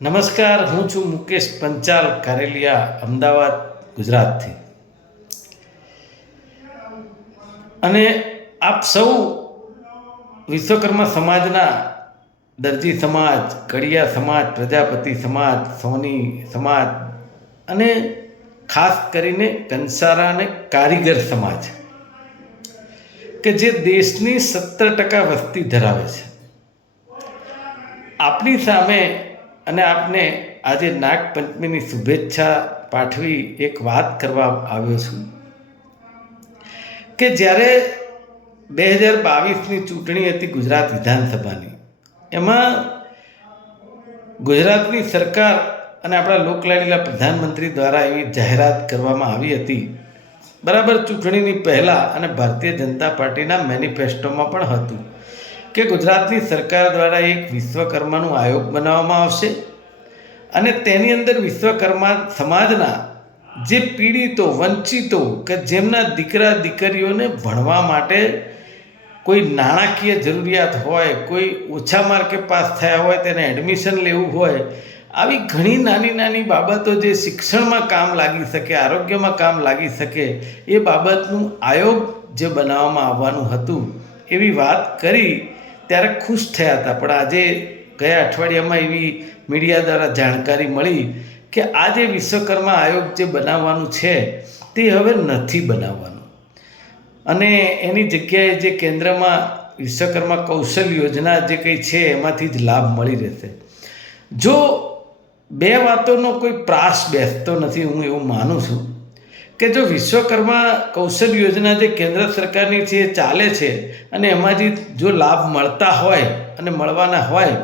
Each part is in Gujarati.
નમસ્કાર, હું છું મુકેશ પંચાલ, કારેલિયા, અમદાવાદ, ગુજરાતથી. અને આપ સૌ વિશ્વકર્મા સમાજના દરજી સમાજ, કડિયા સમાજ, પ્રજાપતિ સમાજ, સોની સમાજ અને ખાસ કરીને કંસારા અને કારીગર સમાજ કે જે દેશની સત્તર ટકા વસ્તી ધરાવે છે. આપની સામે અને આપને આજે નાગપંચમીની શુભેચ્છા પાઠવી એક વાત કરવા આવ્યો છું. કે જ્યારે બે હજાર બાવીસની ચૂંટણી હતી ગુજરાત વિધાનસભાની, એમાં ગુજરાતની સરકાર અને આપણા લોકલાડીલા પ્રધાનમંત્રી દ્વારા એવી જાહેરાત કરવામાં આવી હતી. બરાબર ચૂંટણીની પહેલાં અને ભારતીય જનતા પાર્ટીના મેનિફેસ્ટોમાં પણ હતું. કે ગુજરાતની સરકાર દ્વારા એક વિશ્વકર્માનું આયોગ બનાવવામાં આવશે અને તેની અંદર વિશ્વકર્મા સમાજના જે પીડિતો, વંચિતો કે જેમના દીકરા, દીકરીઓને ભણવા માટે કોઈ નાણાકીય જરૂરિયાત હોય, કોઈ ઓછા માર્કે પાસ થયા હોય, તેને એડમિશન લેવું હોય, આવી ઘણી નાની નાની બાબતો જે શિક્ષણમાં કામ લાગી શકે, આરોગ્યમાં કામ લાગી શકે, એ બાબતનું આયોગ જે બનાવવામાં આવવાનું હતું, એવી વાત કરી ત્યારે ખુશ થયા હતા. પણ આજે ગયા અઠવાડિયામાં એવી મીડિયા દ્વારા જાણકારી મળી કે આ જે વિશ્વકર્મા આયોગ જે બનાવવાનું છે તે હવે નથી બનાવવાનું. અને એની જગ્યાએ જે કેન્દ્રમાં વિશ્વકર્મા કૌશલ યોજના જે કંઈ છે એમાંથી જ લાભ મળી રહેશે. જો બે વાતોનો કોઈ પ્રાસ બેસતો નથી, હું એવું માનું છું કે જો વિશ્વકર્મા કૌશલ યોજના જે કેન્દ્ર સરકારની છે એ ચાલે છે અને એમાંથી જો લાભ મળતા હોય અને મળવાના હોય,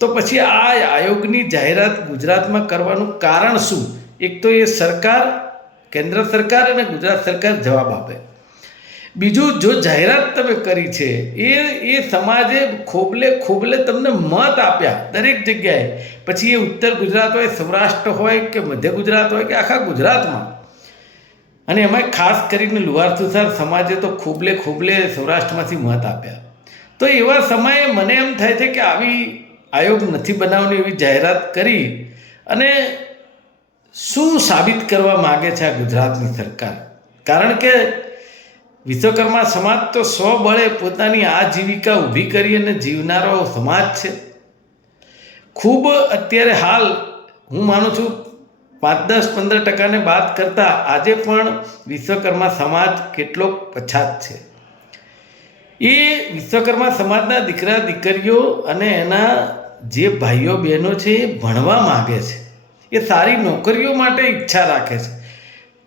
તો પછી આ આયોગની જાહેરાત ગુજરાતમાં કરવાનું કારણ શું? એક તો એ સરકાર, કેન્દ્ર સરકાર અને ગુજરાત સરકાર જવાબ આપે. બીજું જો જાહેરાત તમે કરી છે, એ એ સમાજે ખોબલે ખોબલે તમને મત આપ્યા દરેક જગ્યાએ. પછી એ ઉત્તર ગુજરાત હોય, સૌરાષ્ટ્ર હોય કે મધ્ય ગુજરાત હોય કે આખા ગુજરાતમાં. અને એમાં ખાસ કરીને લુહાર સુથાર સમાજે તો ખૂબલે ખૂબલે સૌરાષ્ટ્રમાંથી મત આપ્યા. તો એવા સમયે મને એમ થાય છે કે આવી આયોગ નથી બનાવવાની એવી જાહેરાત કરી અને શું સાબિત કરવા માગે છે આ ગુજરાતની સરકાર? કારણ કે વિશ્વકર્મા સમાજ તો સ્વબળે પોતાની આજીવિકા ઊભી કરી અને જીવનારો સમાજ છે. ખૂબ અત્યારે હાલ હું માનું છું પાંચ દસ પંદર ટકાને બાદ કરતાં આજે પણ વિશ્વકર્મા સમાજ કેટલો પછાત છે. એ વિશ્વકર્મા સમાજના દીકરા, દીકરીઓ અને એના જે ભાઈઓ, બહેનો છે એ ભણવા માગે છે. એ સારી નોકરીઓ માટે ઈચ્છા રાખે છે.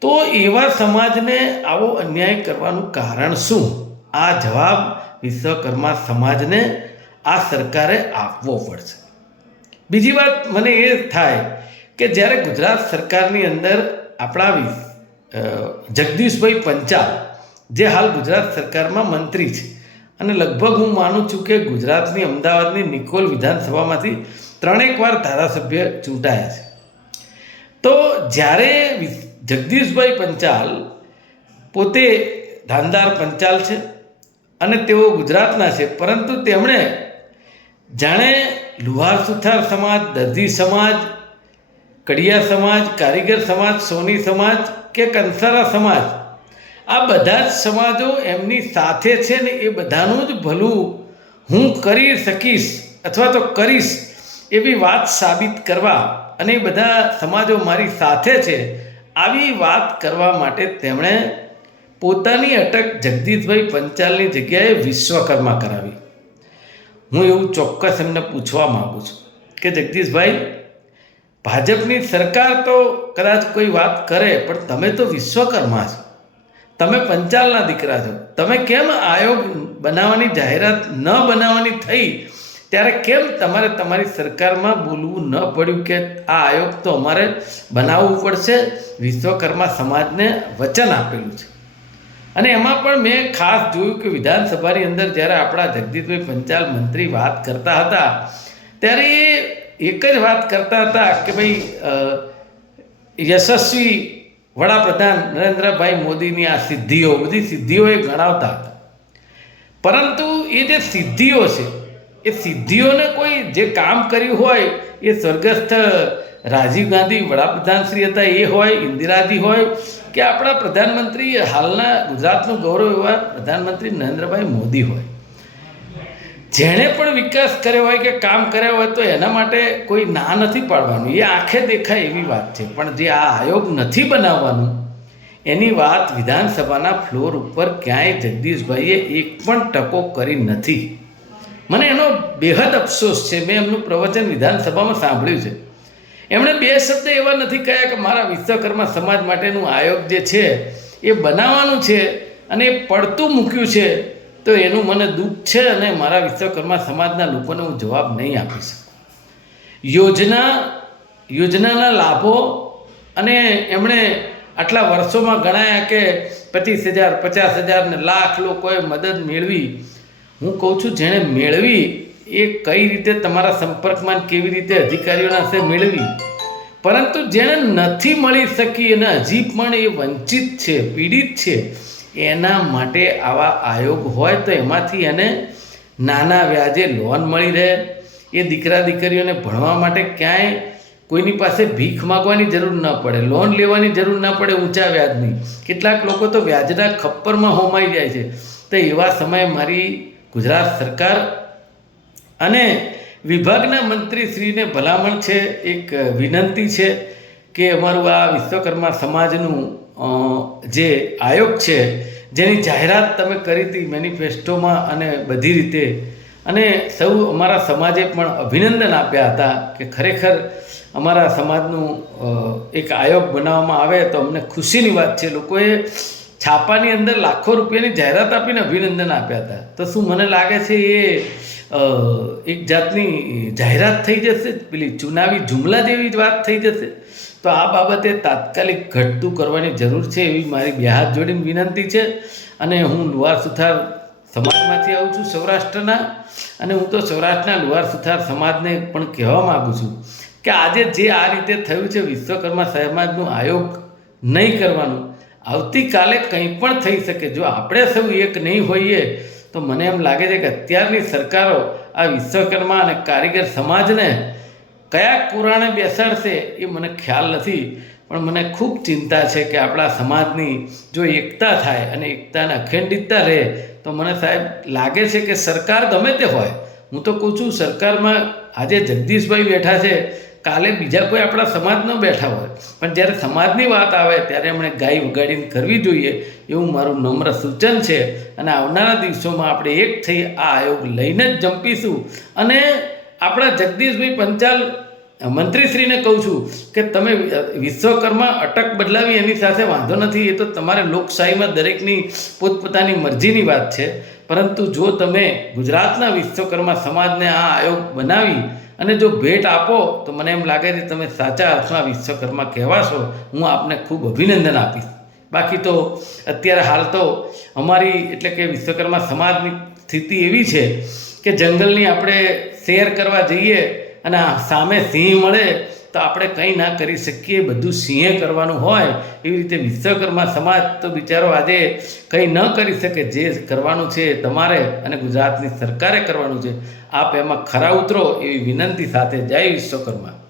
તો એવા સમાજને આવો અન્યાય કરવાનું કારણ શું? આ જવાબ વિશ્વકર્મા સમાજને આ સરકારે આપવો પડશે. બીજી વાત મને એ થાય કે જ્યારે ગુજરાત સરકારની અંદર આપણા જગદીશભાઈ પંચાલ, જે હાલ ગુજરાત સરકારમાં મંત્રી છે, અને લગભગ હું માનું છું કે ગુજરાતની અમદાવાદની નિકોલ વિધાનસભામાંથી ત્રણેક વાર ધારાસભ્ય ચૂંટાયા છે. તો જ્યારે જગદીશભાઈ પંચાલ પોતે ધાનદાર પંચાલ છે, અને તેઓ ગુજરાતના છે, પરંતુ તેમણે જાણે લુહાર સુથાર સમાજ દર્દી સમાજ કડિયા સમાજ, કારીગર સમાજ, સોની સમાજ કે કંસારા સમાજ? આ બધા જ સમાજો એમની સાથે છે ને એ બધાનું જ ભલું હું કરી શકીશ અથવા તો કરીશ એવી વાત સાબિત કરવા અને એ બધા સમાજો મારી સાથે છે, આવી વાત કરવા માટે તેમણે પોતાની અટક જગદીશભાઈ પંચાલની જગ્યાએ વિશ્વકર્મા કરાવી. હું એવું ચોક્કસ એમને પૂછવા માગું છું કે જગદીશભાઈ ભાજપની સરકાર તો કદાચ કોઈ વાત કરે, પણ તમે તો વિશ્વકર્મા છો. તમે પંચાલના દીકરા છો. તમે કેમ આયોગ બનાવવાની જાહેરાત ન બનાવવાની થઈ? ત્યારે કેમ તમારે તમારી સરકારમાં બોલવું ન પડ્યું કે આ આયોગ તો અમારે બનાવવું પડશે? વિશ્વકર્મા સમાજને વચન આપેલું છે. અને એમાં પણ મેં ખાસ જોયું કે વિધાનસભાની અંદર જ્યારે આપણા જગદીશભાઈ પંચાલ મંત્રી વાત કરતા હતા, ત્યારે એ એક જ વાત કરતા હતા કે ભાઈ યશસ્વી વડાપ્રધાન નરેન્દ્રભાઈ મોદીની આ સિદ્ધિઓ, બધી સિદ્ધિઓ એ ગણાવતા હતા. પરંતુ એ જે સિદ્ધિઓ છે, એ સિદ્ધિઓને કોઈ જે કામ કર્યું હોય, એ સ્વર્ગસ્થ રાજીવ ગાંધી વડાપ્રધાન શ્રી હતા, એ હોય, ઇન્દિરાજી હોય, કે આપણા પ્રધાનમંત્રી હાલના ગુજરાતનું ગૌરવ એવા પ્રધાનમંત્રી નરેન્દ્રભાઈ મોદી હોય. જેણે પણ વિકાસ કર્યો હોય કે કામ કર્યા હોય તો એના માટે કોઈ ના નથી પાડવાનું. એ આંખે દેખાય એવી વાત છે. પણ જે આ આયોગ નથી બનાવવાનું, એની વાત વિધાનસભાના ફ્લોર ઉપર ક્યાંય જગદીશભાઈએ એક પણ ટકો કરી નથી. મને એનો બેહદ અફસોસ છે. મેં એમનું પ્રવચન વિધાનસભામાં સાંભળ્યું છે. એમણે બે શબ્દ એવા નથી કહ્યા કે મારા વિશ્વકર્મા સમાજ માટેનું આયોગ જે છે એ બનાવવાનું છે અને પડતું મૂક્યું છે. તો એનું મને દુઃખ છે અને મારા વિશ્વકર્મા સમાજના લોકોને હું જવાબ નહીં આપી શકું. યોજના, યોજનાના લાભો અને એમણે આટલા વર્ષોમાં ગણાયા કે પચીસ હજાર, પચાસ હજાર ને લાખ લોકોએ મદદ મેળવી. હું કહું છું, જેણે મેળવી એ કઈ રીતે તમારા સંપર્કમાં કેવી રીતે અધિકારીઓના છે મેળવી? પરંતુ જેણે નથી મળી શકી અને હજી પણ એ વંચિત છે, પીડિત છે એના માટે આવા આયોગ હોય તો એમાંથી એને નાના વ્યાજે લોન મળી રહે. એ દીકરા દીકરીઓને ભણવા માટે ક્યાંય કોઈની પાસે ભીખ માગવાની જરૂર ન પડે. લોન લેવાની જરૂર ના પડે ઊંચા વ્યાજની. કેટલાક લોકો તો વ્યાજના ખપ્પરમાં હોમાઈ જાય છે. તો એવા સમયે મારી ગુજરાત સરકાર અને વિભાગના મંત્રીશ્રીને ભલામણ છે, એક વિનંતી છે કે અમારું આ વિશ્વકર્મા સમાજનું જે આયોગ છે, જેની જાહેરાત તમે કરી હતી મેનિફેસ્ટોમાં અને બધી રીતે. અને સૌ અમારા સમાજે પણ અભિનંદન આપ્યા હતા કે ખરેખર અમારા સમાજનું એક આયોગ બનાવવામાં આવે તો અમને ખુશીની વાત છે. લોકોએ છાપાની અંદર લાખો રૂપિયાની જાહેરાત આપીને અભિનંદન આપ્યા હતા. તો શું મને લાગે છે એ એક જાતની જાહેરાત થઈ જશે? પેલી ચુનાવી જુમલા જેવી વાત થઈ જશે? તો આ બાબતે તાત્કાલિક ઘટતું કરવાની જરૂર છે એવી મારી બે હાથ જોડીને વિનંતી છે. અને હું લુહાર સુથાર સમાજમાંથી આવું છું, સૌરાષ્ટ્રના. અને હું તો સૌરાષ્ટ્રના લુહાર સુથાર સમાજને પણ કહેવા માગું છું કે આજે જે આ રીતે થયું છે, વિશ્વકર્મા સમાજનું આયોગ નહીં કરવાનું, આવતીકાલે કંઈ પણ થઈ શકે. જો આપણે સૌ એક નહીં હોઈએ, તો મને એમ લાગે છે કે અત્યારની સરકારો આ વિશ્વકર્મા અને કારીગર સમાજને કયા કુરાણે બેસાડશે એ મને ખ્યાલ નથી, પણ મને ખૂબ ચિંતા છે કે આપણા સમાજની જો એકતા થાય અને એકતાને અખંડિતતા રહે, તો મને સાહેબ લાગે છે કે સરકાર ગમે તે હોય. હું તો કહું છું, સરકારમાં આજે જગદીશભાઈ બેઠા છે, કાલે બીજા કોઈ આપણા સમાજ ન બેઠા હોય. પણ જ્યારે સમાજની વાત આવે, ત્યારે એમણે ગાય વગાડીને કરવી જોઈએ એવું મારું નમ્ર સૂચન છે. અને આવનારા દિવસોમાં આપણે એક થઈ આ આયોગ લઈને જ જંપીશું. અને આપણા જગદીશભાઈ પંચાલ મંત્રીશ્રીને કહું છું કે તમે વિશ્વકર્મા અટક બદલાવી, એની સાથે વાંધો નથી, એ તો તમારે લોકશાહીમાં દરેકની પોતપોતાની મરજીની વાત છે. પરંતુ જો તમે ગુજરાતના વિશ્વકર્મા સમાજને આ આયોગ બનાવી અને જો ભેટ આપો, તો મને એમ લાગે છે તમે સાચા અર્થમાં વિશ્વકર્મા કહેવાશો. હું આપને ખૂબ અભિનંદન આપીશ. બાકી તો અત્યારે હાલ તો અમારી, એટલે કે વિશ્વકર્મા સમાજની સ્થિતિ એવી છે કે જંગલની આપણે શેર કરવા જઈએ અને સામે સિંહ મળે, તો આપણે કંઈ ના કરી શકીએ. બધું સિંહે કરવાનું હોય, એવી રીતે વિશ્વકર્મા સમાજ તો બિચારો આજે કંઈ ન કરી શકે. જે કરવાનું છે તમારે અને ગુજરાતની સરકારે કરવાનું છે. આપ એમાં ખરા ઉતરો એવી વિનંતી સાથે જય વિશ્વકર્મા.